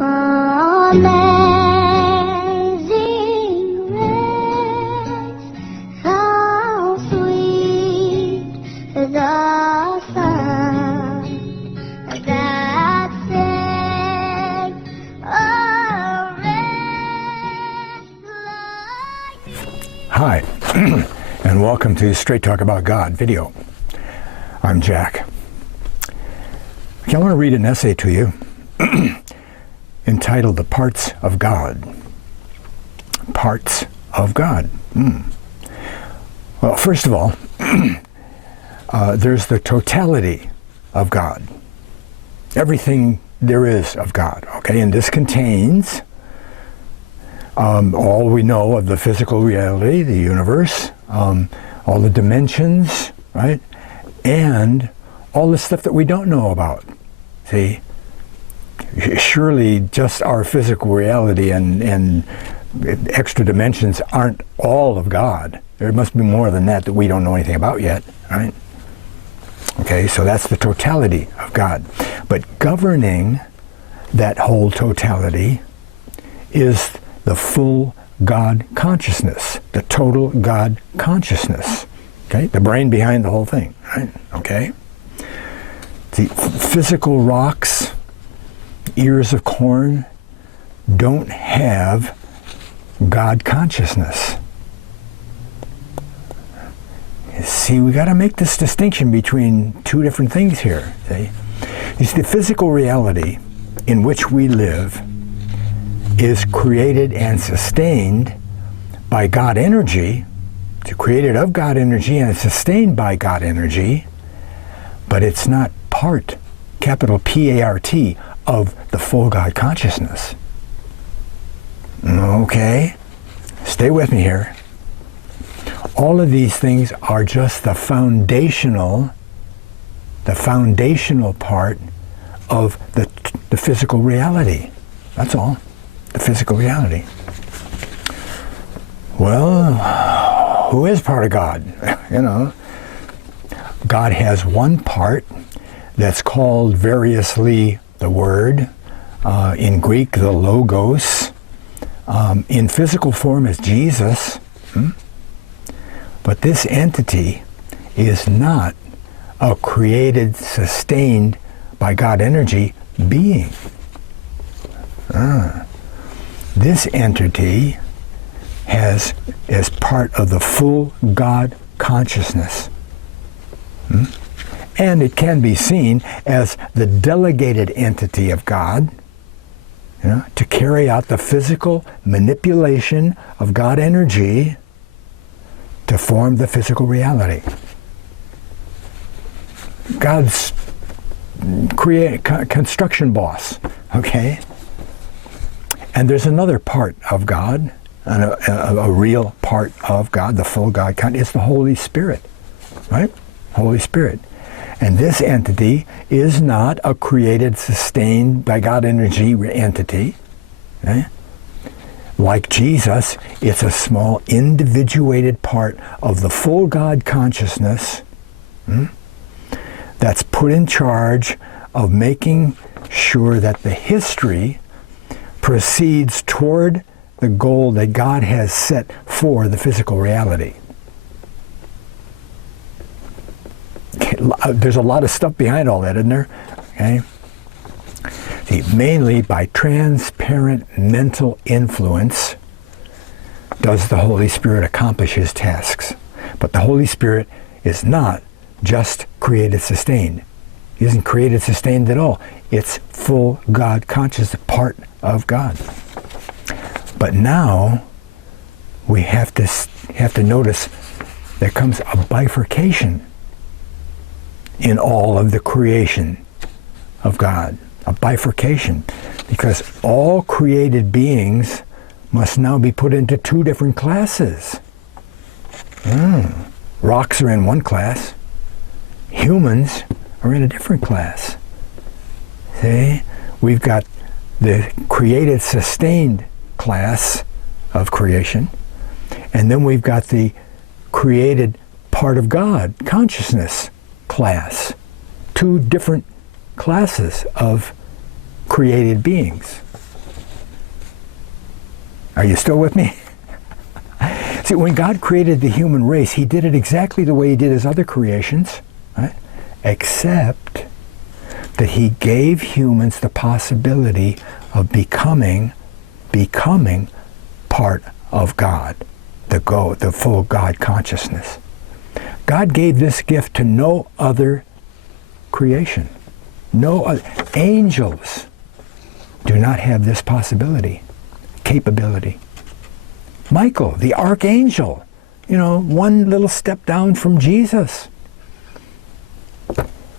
Amazing grace, how sweet the sound that saved a wretch like. Hi, and welcome to Straight Talk About God video. I'm Jack. Okay, I want to read an essay to you entitled The Parts of God. Parts of God. Well, first of all, there's the totality of God. Everything there is of God, okay? And this contains all we know of the physical reality, the universe, all the dimensions, right? And all the stuff that we don't know about. See? Surely just our physical reality and extra dimensions aren't all of God. There must be more than that we don't know anything about yet, right? Okay, so that's the totality of God. But governing that whole totality is the full God consciousness, the total God consciousness, okay? The brain behind the whole thing, right? Okay? The physical rocks, ears of corn, don't have God consciousness. See, we got to make this distinction between two different things here. See? You see, the physical reality in which we live is created and sustained by God energy. It's created of God energy and it's sustained by God energy, but it's not part, capital P-A-R-T, of the full God consciousness. Okay? Stay with me here. All of these things are just the foundational part of the physical reality. That's all. The physical reality. Well, who is part of God? You know, God has one part that's called variously the Word, in Greek the Logos, in physical form as Jesus. But this entity is not a created, sustained by God energy being. This entity has as part of the full God consciousness. And it can be seen as the delegated entity of God, you know, to carry out the physical manipulation of God energy to form the physical reality. God's construction boss, okay? And there's another part of God, a real part of God, the full God, it's the Holy Spirit, right? Holy Spirit. And this entity is not a created, sustained by God energy entity. Okay? Like Jesus, it's a small individuated part of the full God consciousness that's put in charge of making sure that the history proceeds toward the goal that God has set for the physical reality. There's a lot of stuff behind all that, isn't there? Okay. See, mainly by transparent mental influence does the Holy Spirit accomplish his tasks. But the Holy Spirit is not just created sustained. He isn't created sustained at all. It's full God conscious, part of God. But now we have to notice there comes a bifurcation in all of the creation of God. A bifurcation. Because all created beings must now be put into two different classes. Rocks are in one class. Humans are in a different class. See? We've got the created, sustained class of creation. And then we've got the created part of God, consciousness class. Two different classes of created beings. Are you still with me? See, when God created the human race, he did it exactly the way he did his other creations, right? Except that he gave humans the possibility of becoming part of God, the full God consciousness. God gave this gift to no other creation. No other. Angels do not have this possibility, capability. Michael, the archangel, one little step down from Jesus.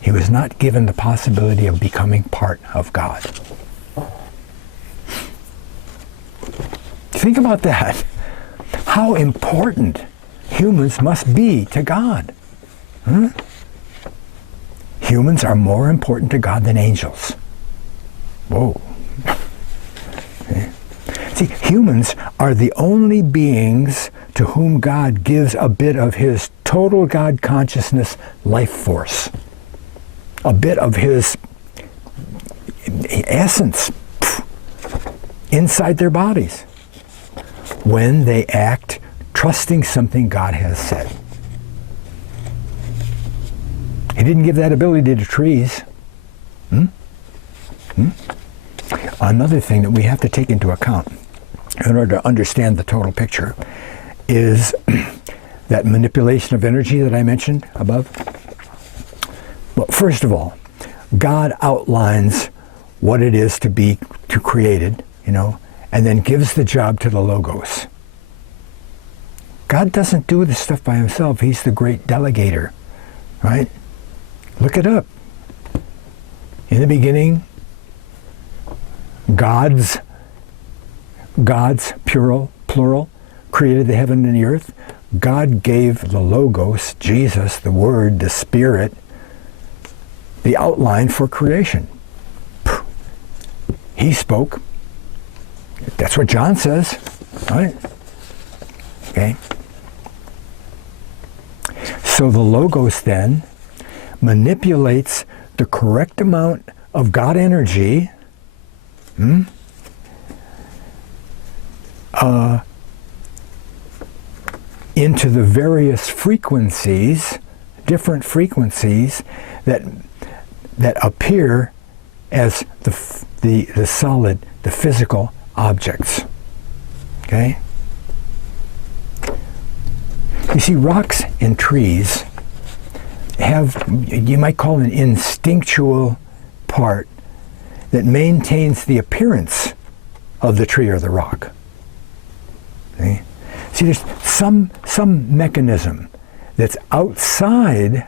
He was not given the possibility of becoming part of God. Think about that. How important humans must be to God. Huh? Humans are more important to God than angels. Whoa. See, humans are the only beings to whom God gives a bit of his total God consciousness life force. A bit of his essence inside their bodies when they act trusting something God has said. He didn't give that ability to trees. Another thing that we have to take into account in order to understand the total picture is that manipulation of energy that I mentioned above. Well, first of all, God outlines what it is to be created, and then gives the job to the Logos. God doesn't do this stuff by himself. He's the great delegator, right? Look it up. In the beginning, God's plural, created the heaven and the earth. God gave the Logos, Jesus, the Word, the Spirit, the outline for creation. He spoke. That's what John says, right? Okay. So the Logos then manipulates the correct amount of God energy into the various frequencies, different frequencies that appear as the solid, the physical objects. Okay? You see, rocks and trees have, you might call an instinctual part that maintains the appearance of the tree or the rock. Okay? See, there's some mechanism that's outside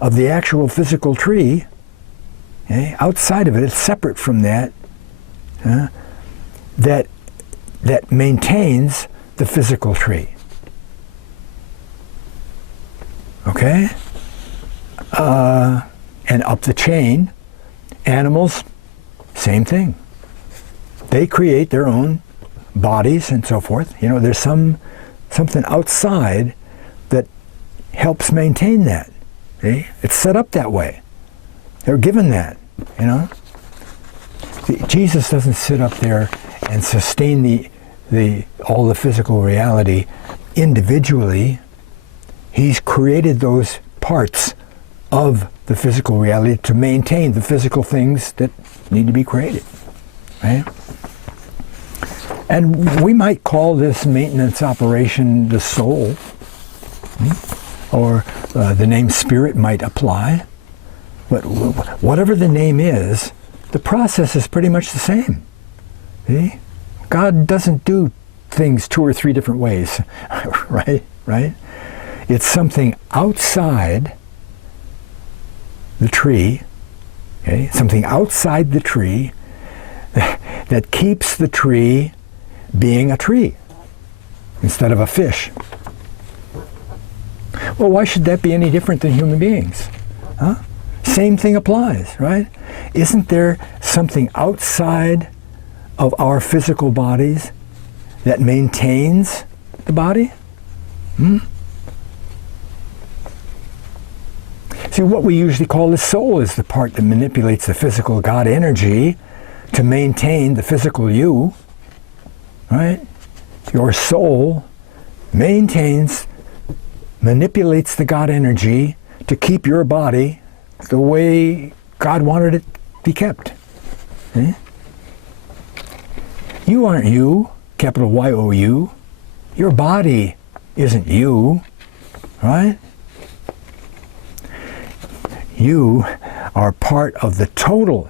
of the actual physical tree, okay? Outside of it, it's separate from that, that maintains the physical tree. Okay? And up the chain, animals, same thing. They create their own bodies and so forth. There's something outside that helps maintain that. See? It's set up that way. They're given that, Jesus doesn't sit up there and sustain all the physical reality individually. He's created those parts of the physical reality to maintain the physical things that need to be created, right? And we might call this maintenance operation the soul, or the name spirit might apply. But whatever the name is, the process is pretty much the same. See? God doesn't do things 2 or 3 different ways, right? It's something outside the tree, okay? Something outside the tree that keeps the tree being a tree instead of a fish. Well, why should that be any different than human beings? Huh? Same thing applies, right? Isn't there something outside of our physical bodies that maintains the body? See, what we usually call the soul is the part that manipulates the physical God energy to maintain the physical you, right? your soul maintains, manipulates the God energy to keep your body the way God wanted it to be kept. Eh? You aren't you, capital Y-O-U. Your body isn't you, right? You are part of the total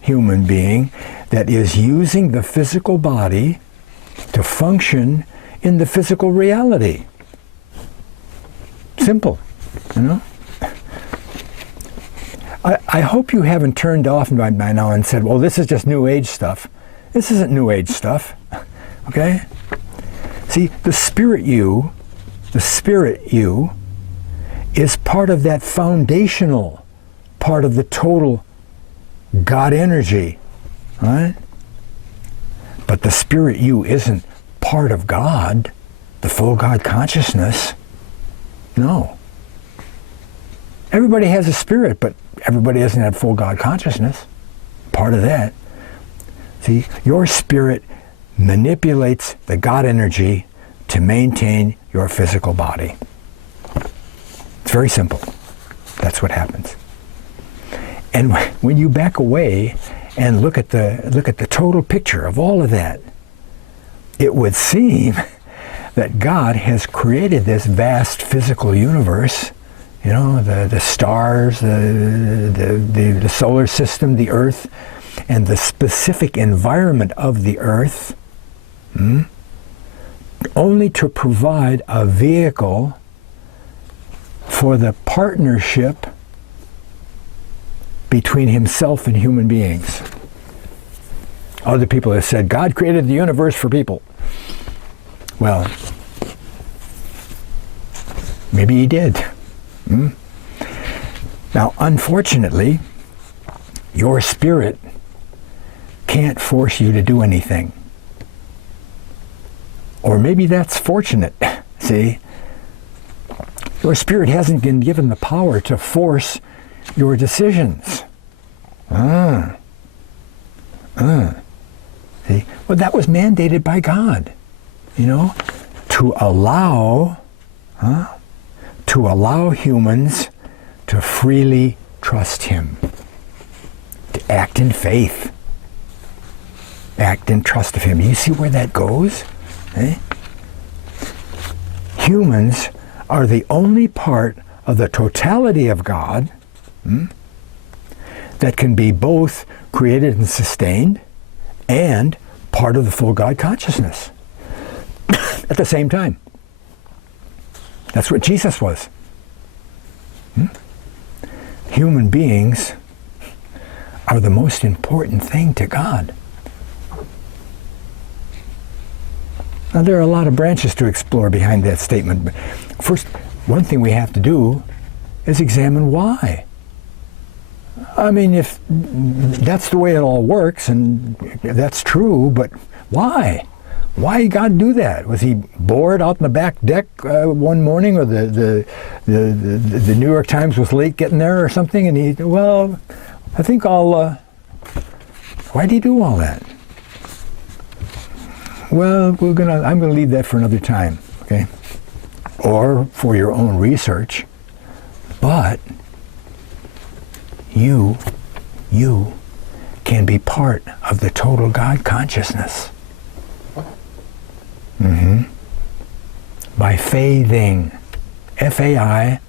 human being that is using the physical body to function in the physical reality. Simple, you know? I hope you haven't turned off by now and said, well, this is just New Age stuff. This isn't New Age stuff, okay? See, the spirit you is part of that foundational part of the total God energy, right? But the spirit you isn't part of God, the full God consciousness. No. Everybody has a spirit, but everybody doesn't have full God consciousness. Part of that. See, your spirit manipulates the God energy to maintain your physical body. It's very simple. That's what happens. And when you back away and look at the total picture of all of that, it would seem that God has created this vast physical universe, you know, the stars, the solar system, the earth, and the specific environment of the earth, only to provide a vehicle for the partnership between himself and human beings. Other people have said, God created the universe for people. Well, maybe he did. Now, unfortunately, your spirit can't force you to do anything. Or maybe that's fortunate, see? Your spirit hasn't been given the power to force your decisions. See? Well, that was mandated by God, you know, to allow humans to freely trust him, to act in faith, act in trust of him. You see where that goes? Eh? Humans are the only part of the totality of God that can be both created and sustained and part of the full God consciousness at the same time. That's what Jesus was. Human beings are the most important thing to God. Now, there are a lot of branches to explore behind that statement. But first, one thing we have to do is examine why. I mean, if that's the way it all works, and that's true, but why? Why did God do that? Was he bored out in the back deck one morning, or the New York Times was late getting there or something, and he, well, I think I'll, why did he do all that? Well, I'm gonna leave that for another time, okay? Or for your own research. But you can be part of the total God consciousness. By faithing. F-A-I-T-H-I-N-G.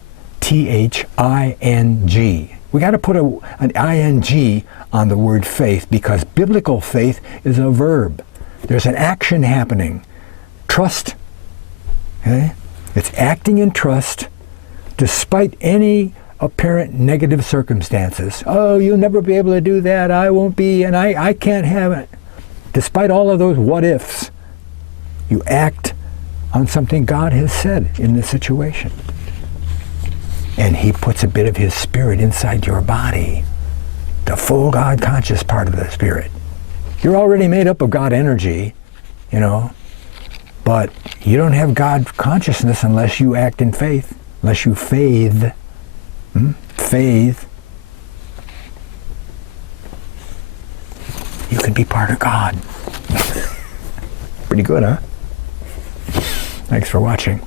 We got to put an ing on the word faith, because biblical faith is a verb. There's an action happening. Trust. Okay? It's acting in trust despite any apparent negative circumstances. Oh, you'll never be able to do that. I won't be, and I can't have it. Despite all of those what ifs, you act on something God has said in this situation. And he puts a bit of his spirit inside your body, the full God conscious part of the spirit. You're already made up of God energy, you know, but you don't have God consciousness unless you act in faith, unless you faith. Faith. You can be part of God. Pretty good, huh? Thanks for watching.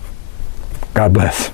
God bless.